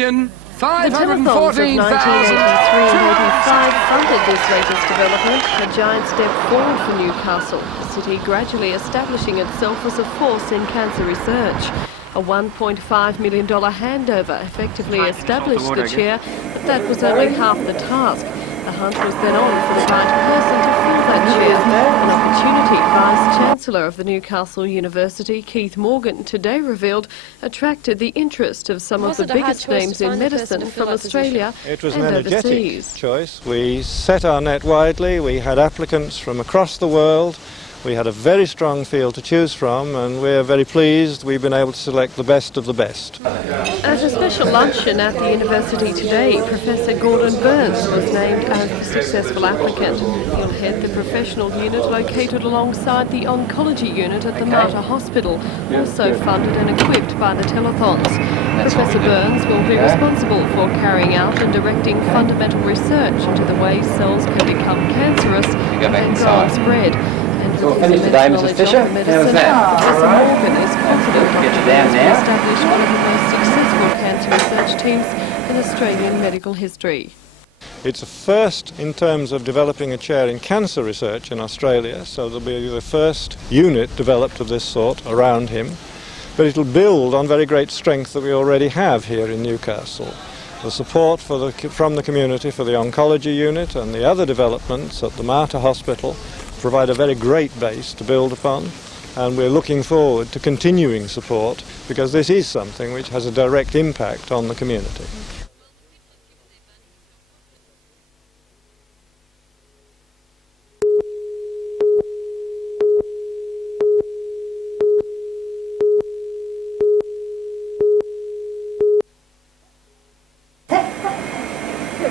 The telethons of 1983 and 85 funded this latest development, a giant step forward for Newcastle, the city gradually establishing itself as a force in cancer research. A $1.5 million handover effectively established the chair, but that was only half the task. The hunt was then on for the right person to fill that chair, an opportunity Vice-Chancellor of the Newcastle University, Keith Morgan, today revealed attracted the interest of some of the biggest names in medicine from Australia and overseas. It was an energetic choice. We set our net widely, we had applicants from across the world. We had a very strong field to choose from, and we're very pleased we've been able to select the best of the best. At a special luncheon at the university today, Professor Gordon Burns was named as the successful applicant. He'll head the professional unit located alongside the oncology unit at the Mater Hospital, also funded and equipped by the telethons. Professor Burns will be responsible for carrying out and directing fundamental research into the way cells can become cancerous and then grow and spread. All finished today, Mrs. Fisher. How was that? Professor Morgan is confident Get you down now. to establish one of the most successful cancer research teams in Australian medical history. It's a first in terms of developing a chair in cancer research in Australia, so there'll be the first unit developed of this sort around him, but it'll build on very great strength that we already have here in Newcastle. The support from the community for the oncology unit and the other developments at the Mater Hospital provide a very great base to build upon, and we're looking forward to continuing support because this is something which has a direct impact on the community.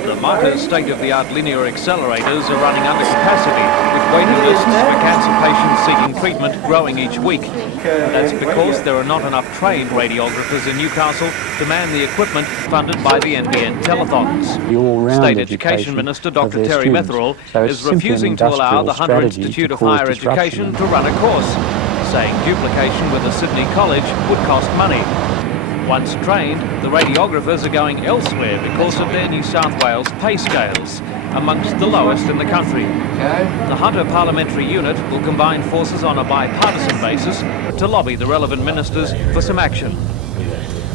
The Mater's state-of-the-art linear accelerators are running under capacity, with waiting lists for cancer patients seeking treatment growing each week. That's because there are not enough trained radiographers in Newcastle to man the equipment funded by the NBN Telethons. State Education Minister Dr Terry Metherell is refusing to allow the Hunter Institute of Higher Education to run a course, saying duplication with a Sydney college would cost money. Once trained, the radiographers are going elsewhere because of their New South Wales pay scales, amongst the lowest in the country. The Hunter Parliamentary Unit will combine forces on a bipartisan basis to lobby the relevant ministers for some action.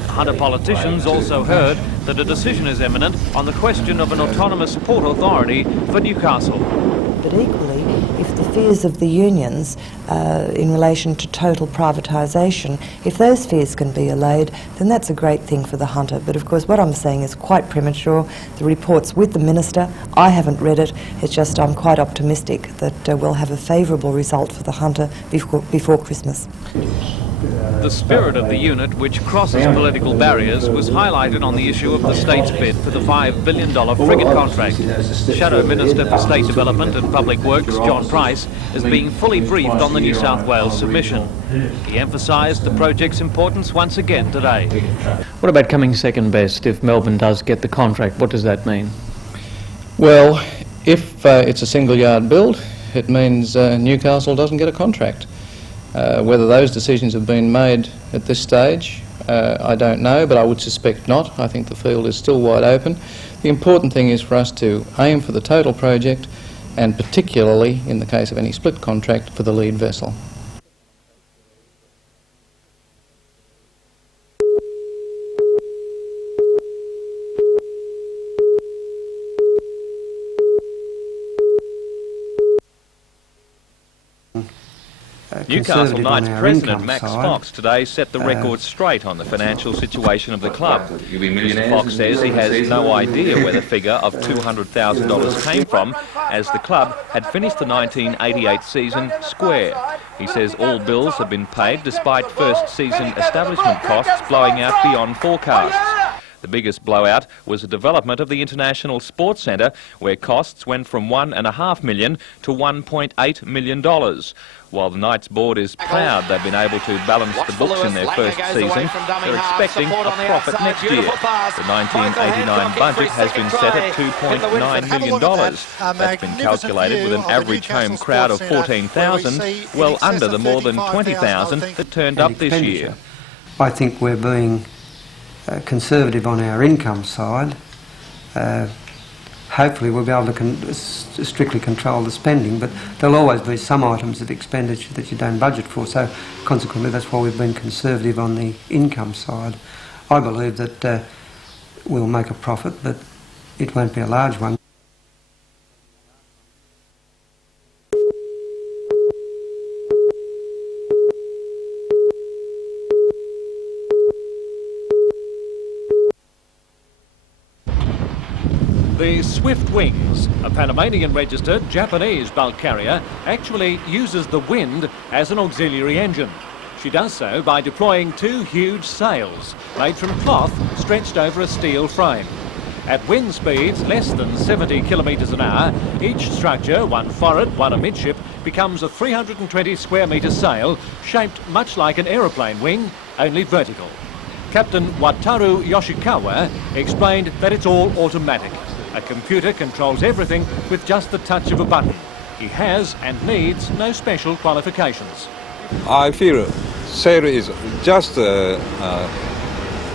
Hunter politicians also heard that a decision is imminent on the question of an autonomous port authority for Newcastle. But equally, if the fears of the unions in relation to total privatisation, if those fears can be allayed, then that's a great thing for the Hunter. But of course what I'm saying is quite premature. The report's with the Minister. I haven't read it. It's just I'm quite optimistic that we'll have a favourable result for the Hunter before Christmas. The spirit of the unit, which crosses political barriers, was highlighted on the issue of the state's bid for the $5 billion frigate contract. Shadow Minister for State Development and Public Works, John Price, is being fully briefed on the New South Wales submission. He emphasised the project's importance once again today. What about coming second best if Melbourne does get the contract? What does that mean? Well, if it's a single yard build, it means Newcastle doesn't get a contract. Whether those decisions have been made at this stage, I don't know, but I would suspect not. I think the field is still wide open. The important thing is for us to aim for the total project, and particularly, in the case of any split contract, for the lead vessel. Newcastle Knights President Max Fox today set the record straight on the financial situation of the club. Mr Fox says he has no idea where the figure of $200,000 came from, as the club had finished the 1988 season square. He says all bills have been paid despite first season establishment costs blowing out beyond forecasts. The biggest blowout was the development of the International Sports Centre, where costs went from $1.5 million to $1.8 million. While the Knights board is proud they've been able to balance the books in their first season, they're expecting a profit next year. The 1989 budget has been set at $2.9 million. That's been calculated with an average home crowd of 14,000, well under the more than 20,000 that turned up this year. I think we're being conservative on our income side. Hopefully we'll be able to strictly control the spending, but there'll always be some items of expenditure that you don't budget for, so consequently that's why we've been conservative on the income side. I believe that we'll make a profit, but it won't be a large one. The Swift Wings, a Panamanian-registered Japanese bulk carrier, actually uses the wind as an auxiliary engine. She does so by deploying two huge sails made from cloth stretched over a steel frame. At wind speeds less than 70 kilometres an hour, each structure, one forward, one amidship, becomes a 320 square metre sail shaped much like an aeroplane wing, only vertical. Captain Wataru Yoshikawa explained that it's all automatic. A computer controls everything with just the touch of a button. He has and needs no special qualifications. I feel sail is just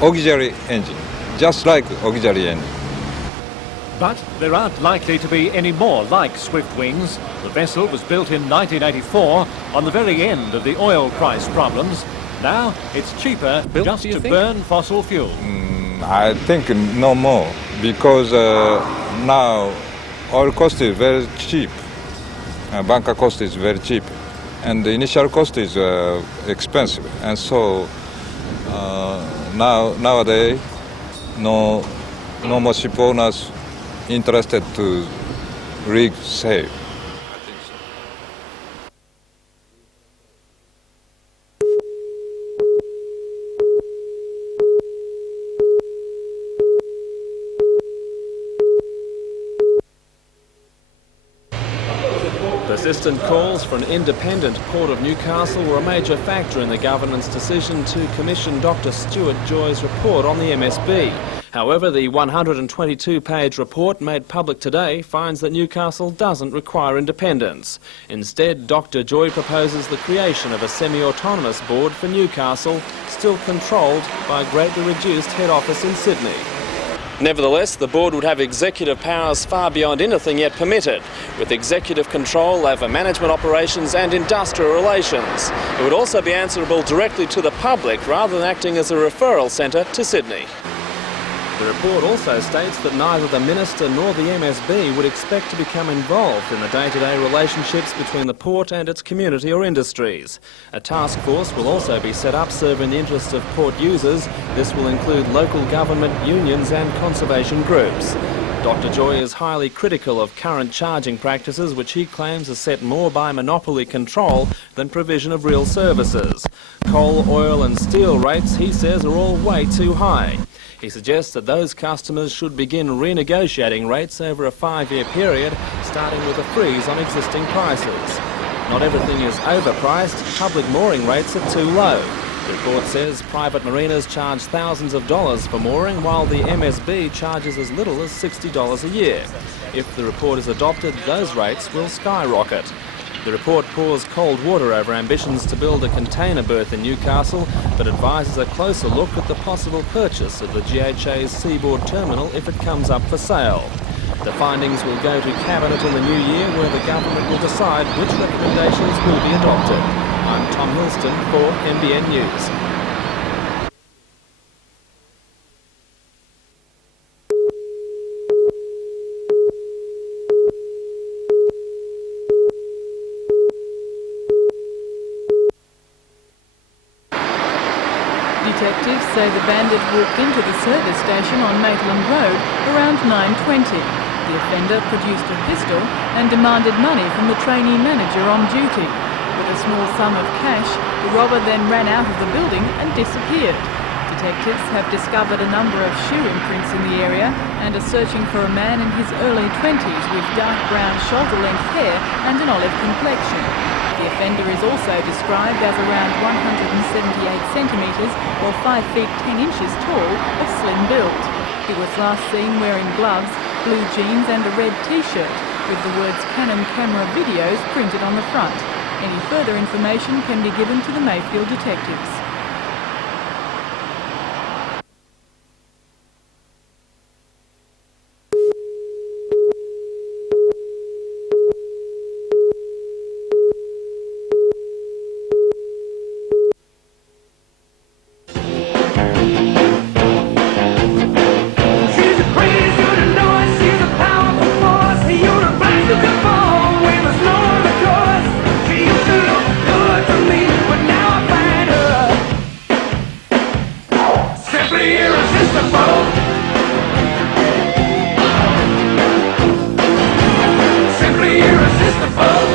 auxiliary engine, just like auxiliary engine. But there aren't likely to be any more like Swift Wings. The vessel was built in 1984 on the very end of the oil price problems. Now it's cheaper just to burn fossil fuel. I think no more, because now oil cost is very cheap, bunker cost is very cheap, and the initial cost is expensive, and so nowadays no more ship owners interested to rig sail. Persistent calls for an independent Port of Newcastle were a major factor in the government's decision to commission Dr. Stuart Joy's report on the MSB. However, the 122-page report made public today finds that Newcastle doesn't require independence. Instead, Dr. Joy proposes the creation of a semi-autonomous board for Newcastle, still controlled by a greatly reduced head office in Sydney. Nevertheless, the board would have executive powers far beyond anything yet permitted, with executive control over management operations and industrial relations. It would also be answerable directly to the public rather than acting as a referral centre to Sydney. The report also states that neither the Minister nor the MSB would expect to become involved in the day-to-day relationships between the port and its community or industries. A task force will also be set up serving the interests of port users. This will include local government, unions and conservation groups. Dr. Joy is highly critical of current charging practices, which he claims are set more by monopoly control than provision of real services. Coal, oil and steel rates, he says, are all way too high. He suggests that those customers should begin renegotiating rates over a 5-year period, starting with a freeze on existing prices. Not everything is overpriced. Public mooring rates are too low. The report says private marinas charge thousands of dollars for mooring, while the MSB charges as little as $60 a year. If the report is adopted, those rates will skyrocket. The report pours cold water over ambitions to build a container berth in Newcastle, but advises a closer look at the possible purchase of the GHA's seaboard terminal if it comes up for sale. The findings will go to Cabinet in the new year, where the government will decide which recommendations will be adopted. I'm Tom Hilston for NBN News. Detectives say the bandit walked into the service station on Maitland Road around 9:20. The offender produced a pistol and demanded money from the trainee manager on duty. With a small sum of cash, the robber then ran out of the building and disappeared. Detectives have discovered a number of shoe imprints in the area and are searching for a man in his early 20s with dark brown shoulder-length hair and an olive complexion. The offender is also described as around 178 centimetres or 5 feet 10 inches tall, of slim build. He was last seen wearing gloves, blue jeans and a red t-shirt with the words Canon Camera Videos printed on the front. Any further information can be given to the Mayfield detectives. Simply irresistible. Simply irresistible.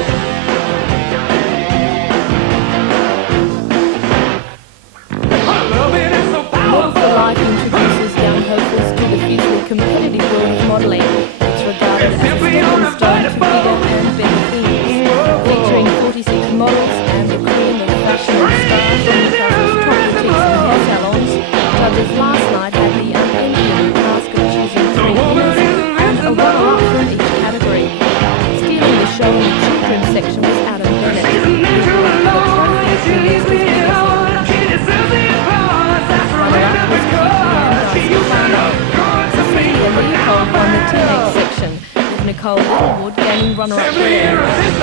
Model for Life introduces young hopefuls to the hugely competitive world of modelling. It's regarded as a stepping stone to bigger and better things. Featuring 46 models and the cream of fashion and style from Newcastle's top boutiques and hair salons, judges last night had the unenviable task of choosing 3 winners and a runner-up from each category. Stealing the show in the children's section was Adam Bennett, who brought the trophy to next to won the teenage section, with Nicole Littlewood gaining runner-up there.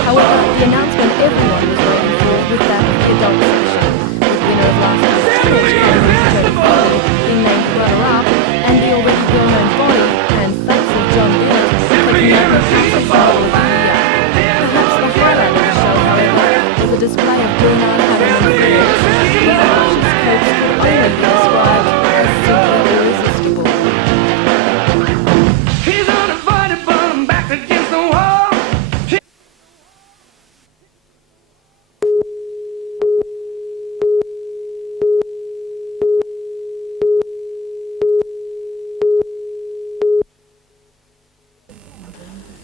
However, the announcement everyone was waiting for was that of the adult section, with winner of last night's teenage category, being named runner-up, and the already well-known body and face of John Bennett taking out the Classic Show of the year. Perhaps the highlight of the show, however, was a display of Bernard Haddon and Fairs, with Archie's coats could only be described as simply irresistible.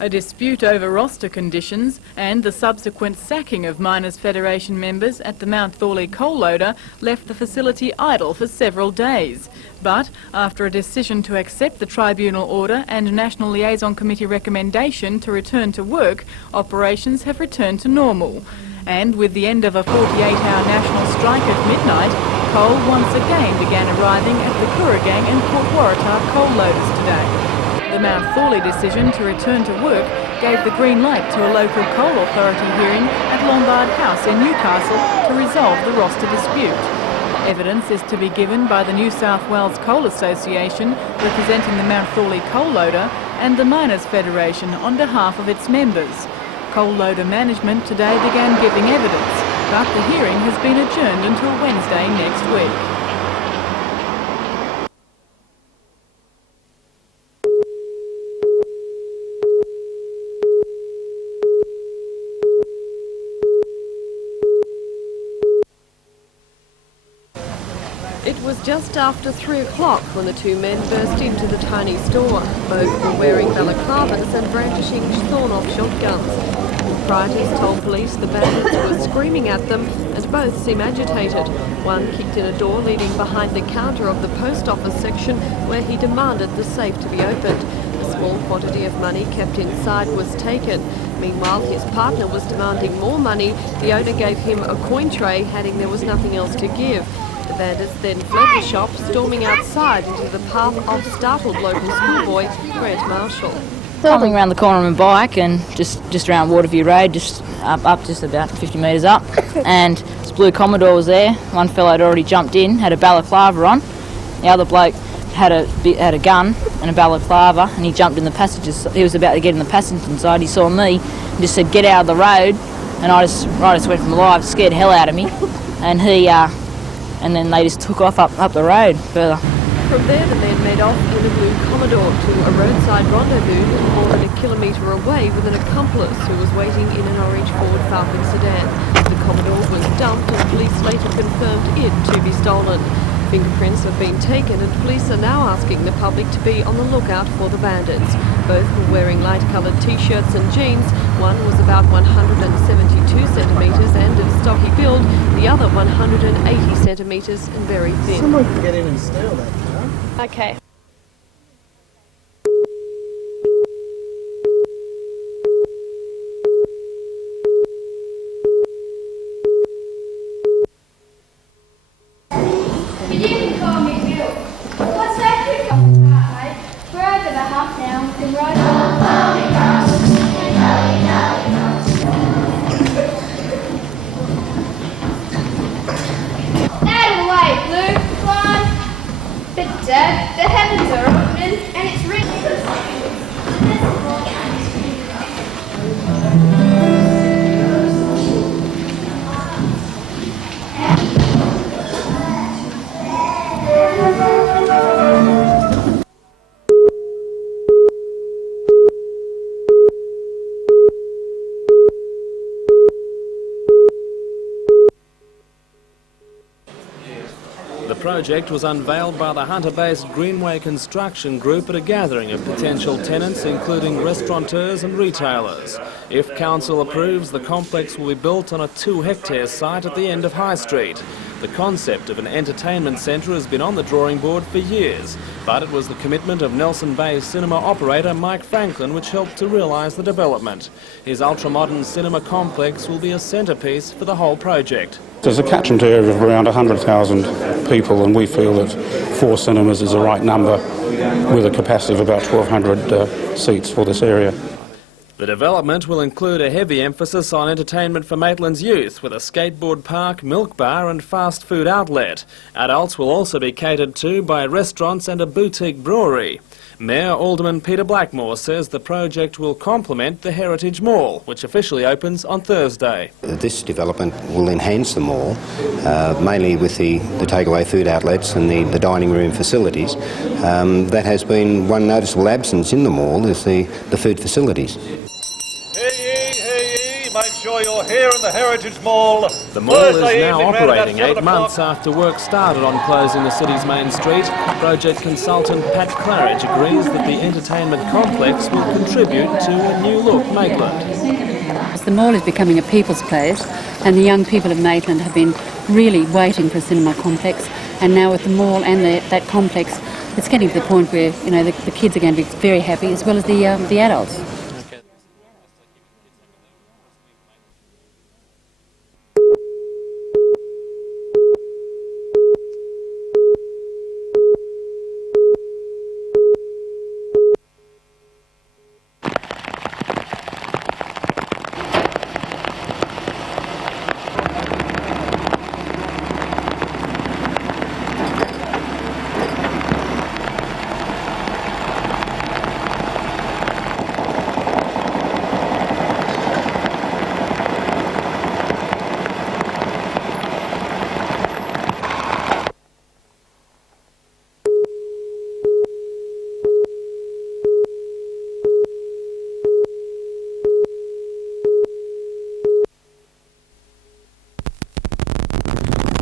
A dispute over roster conditions and the subsequent sacking of Miners' Federation members at the Mount Thorley coal loader left the facility idle for several days. But after a decision to accept the tribunal order and National Liaison Committee recommendation to return to work, operations have returned to normal. And with the end of a 48-hour national strike at midnight, coal once again began arriving at the Kooragang and Port Waratah coal loaders today. The Mount Thorley decision to return to work gave the green light to a local coal authority hearing at Lombard House in Newcastle to resolve the roster dispute. Evidence is to be given by the New South Wales Coal Association, representing the Mount Thorley coal loader, and the Miners' Federation on behalf of its members. Coal loader management today began giving evidence, but the hearing has been adjourned until Wednesday next week. It was just after 3 o'clock when the two men burst into the tiny store. Both were wearing balaclavas and brandishing sawn-off shotguns. Proprietors told police the bandits were screaming at them and both seem agitated. One kicked in a door leading behind the counter of the post office section where he demanded the safe to be opened. A small quantity of money kept inside was taken. Meanwhile, his partner was demanding more money. The owner gave him a coin tray, adding there was nothing else to give. The bandits then fled the shop, storming outside into the path of startled local schoolboy Grant Marshall. Coming around the corner on my bike and just around Waterview Road, just up just about 50 metres up, and this blue Commodore was there. One fellow had already jumped in, had a balaclava on. The other bloke had a gun and a balaclava, and he jumped in the passages. He was about to get in the passenger side. He saw me and just said, "Get out of the road," and I just went from live, scared the hell out of me, and he. And then they just took off up the road further. From there, the men made off in a blue Commodore to a roadside rendezvous more than a kilometre away with an accomplice who was waiting in an orange Ford Falcon sedan. The Commodore was dumped and police later confirmed it to be stolen. Fingerprints have been taken and police are now asking the public to be on the lookout for the bandits. Both were wearing light-coloured t-shirts and jeans. One was about 172 centimetres and of stocky build, the other 180 centimetres and very thin. Someone can get in and steal that car. Okay. Dad, the heavens are open and it's raining. project was unveiled by the Hunter-based Greenway Construction Group at a gathering of potential tenants, including restaurateurs and retailers. If council approves, the complex will be built on a 2-hectare site at the end of High Street. The concept of an entertainment centre has been on the drawing board for years, but it was the commitment of Nelson Bay cinema operator Mike Franklin which helped to realise the development. His ultra-modern cinema complex will be a centrepiece for the whole project. There's a catchment area of around 100,000 people, and we feel that 4 cinemas is the right number with a capacity of about 1,200 seats for this area. The development will include a heavy emphasis on entertainment for Maitland's youth, with a skateboard park, milk bar and fast food outlet. Adults will also be catered to by restaurants and a boutique brewery. Mayor Alderman Peter Blackmore says the project will complement the Heritage Mall, which officially opens on Thursday. This development will enhance the mall, mainly with the takeaway food outlets and the dining room facilities. That has been one noticeable absence in the mall, is the food facilities. Make sure you're here in the Heritage Mall. The mall is now operating 8 months after work started on closing the city's main street. Project consultant Pat Claridge agrees that the entertainment complex will contribute to a new look Maitland. The mall is becoming a people's place, and the young people of Maitland have been really waiting for a cinema complex, and now with the mall and that complex, it's getting to the point where, you know, the kids are going to be very happy, as well as the adults.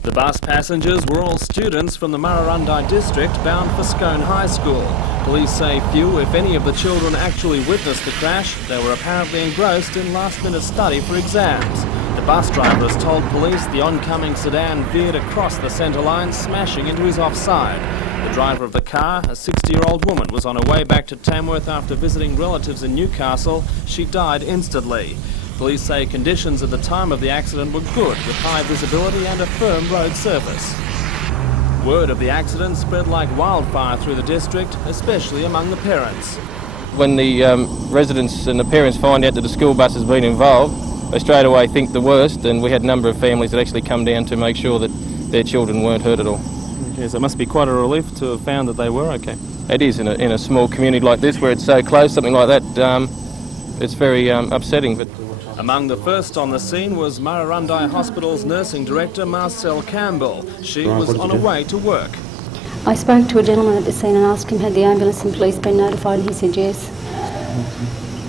The bus passengers were all students from the Murrurundi district bound for Scone High School. Police say few, if any, of the children actually witnessed the crash. They were apparently engrossed in last-minute study for exams. The bus driver has told police the oncoming sedan veered across the centre line, smashing into his offside. The driver of the car, a 60-year-old woman, was on her way back to Tamworth after visiting relatives in Newcastle. She died instantly. Police say conditions at the time of the accident were good, with high visibility and a firm road surface. Word of the accident spread like wildfire through the district, especially among the parents. When the residents and the parents find out that the school bus has been involved, they straight away think the worst, and we had a number of families that actually come down to make sure that their children weren't hurt at all. Yes, it must be quite a relief to have found that they were okay. It is in a small community like this, where it's so close, something like that, it's very upsetting. But among the first on the scene was Murrurundi Hospital's nursing director, Marcel Campbell. She was on her way to work. I spoke to a gentleman at the scene and asked him had the ambulance and police been notified, and he said yes.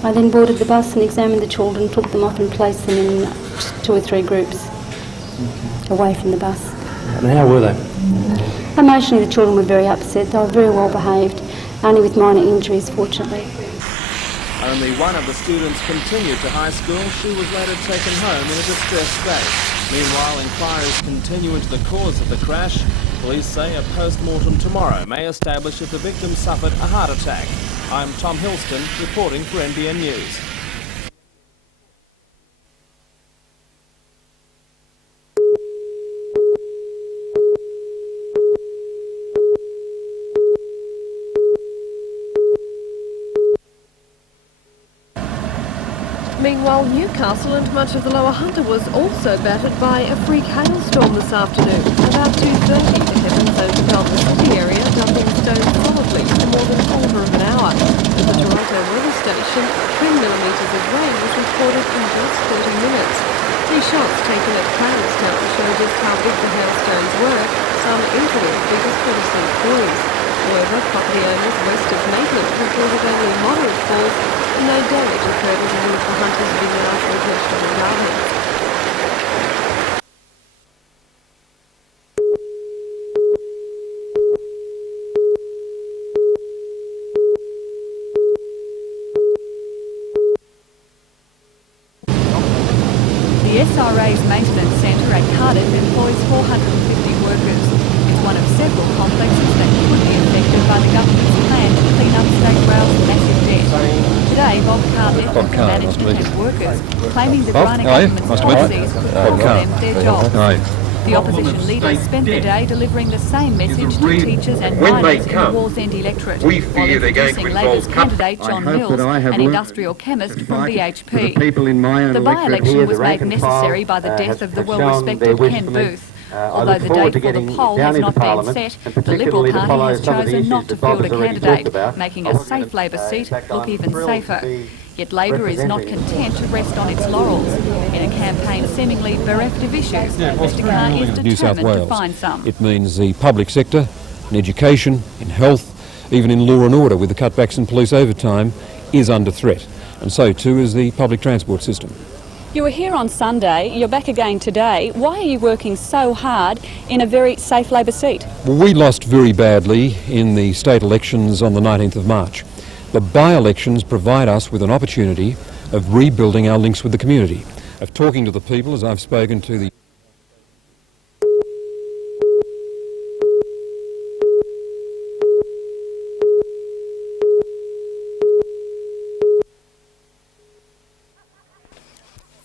I then boarded the bus and examined the children, took them off and placed them in 2 or 3 groups away from the bus. And how were they? Emotionally, the children were very upset. They were very well behaved, only with minor injuries, fortunately. Only one of the students continued to high school. She was later taken home in a distressed state. Meanwhile, inquiries continue into the cause of the crash. Police say a post-mortem tomorrow may establish if the victim suffered a heart attack. I'm Tom Hilston, reporting for NBN News. Meanwhile, Newcastle and much of the Lower Hunter was also battered by a freak hailstorm this afternoon. About 2:30, the heavens overfilled the city area, dumping stones solidly for more than a quarter of an hour. At the Toronto weather station, 10 millimetres of rain was recorded in just 30 minutes. 3 shots taken at Clarence to show just how big the hailstones were, some into as big as 40-cent coins. However, property owners west of Maitland reported only moderate falls, and no damage occurred as any of the hunters' vineyards or vegetable gardens. Base Maintenance Centre at Cardiff employs 450 workers. It's one of several complexes that could be affected by the government's plan to clean up State Rail's massive debt. Today, Bob Carr left with the management and workers, claiming the Greiner government's policies would cost them their jobs. The opposition leaders spent the day delivering the same message to teachers and miners in the Wallsend electorate, while introducing Labor's candidate John Mills, an industrial chemist from BHP. The by-election was made necessary by the death of the well-respected Ken Booth. Although the date for the poll has not been set, the Liberal Party has chosen not to field a candidate, making a safe Labor seat look even safer. Yet Labor is not content to rest on its laurels. In a campaign seemingly bereft of issues, Mr Carr is determined to find some. It means the public sector, in education, in health, even in law and order with the cutbacks in police overtime, is under threat. And so too is the public transport system. You were here on Sunday, you're back again today. Why are you working so hard in a very safe Labor seat? Well, we lost very badly in the state elections on the 19th of March. The by-elections provide us with an opportunity of rebuilding our links with the community, of talking to the people as I've spoken to the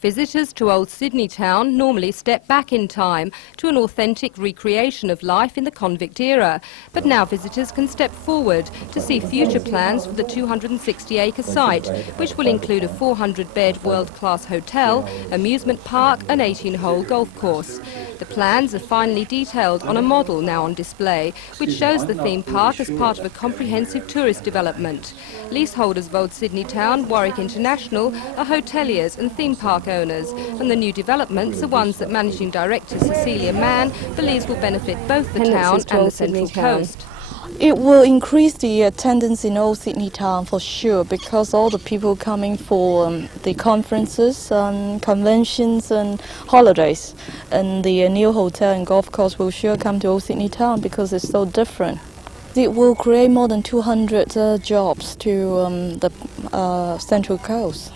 Visitors to Old Sydney Town normally step back in time to an authentic recreation of life in the convict era. But now visitors can step forward to see future plans for the 260-acre site, which will include a 400-bed world-class hotel, amusement park and 18-hole golf course. The plans are finally detailed on a model now on display, which shows the theme park as part of a comprehensive tourist development. Leaseholders of Old Sydney Town, Warwick International, are hoteliers and theme park owners, and the new developments are ones that Managing Director Cecilia Mann believes will benefit both the town and the Central Coast. It will increase the attendance in Old Sydney Town for sure, because all the people coming for the conferences, conventions and holidays, and the new hotel and golf course will sure come to Old Sydney Town because it's so different. It will create more than 200 jobs to the Central Coast.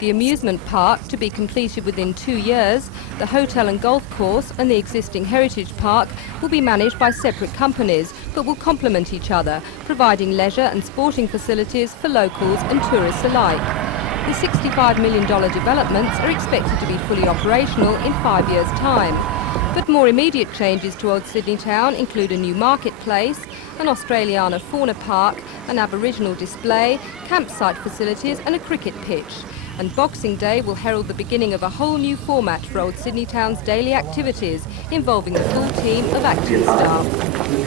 The amusement park, to be completed within 2 years, the hotel and golf course and the existing heritage park will be managed by separate companies, but will complement each other, providing leisure and sporting facilities for locals and tourists alike. The $65 million developments are expected to be fully operational in 5 years' time. But more immediate changes to Old Sydney Town include a new marketplace, an Australiana fauna park, an Aboriginal display, campsite facilities and a cricket pitch. And Boxing Day will herald the beginning of a whole new format for Old Sydney Town's daily activities, involving a full team of acting staff.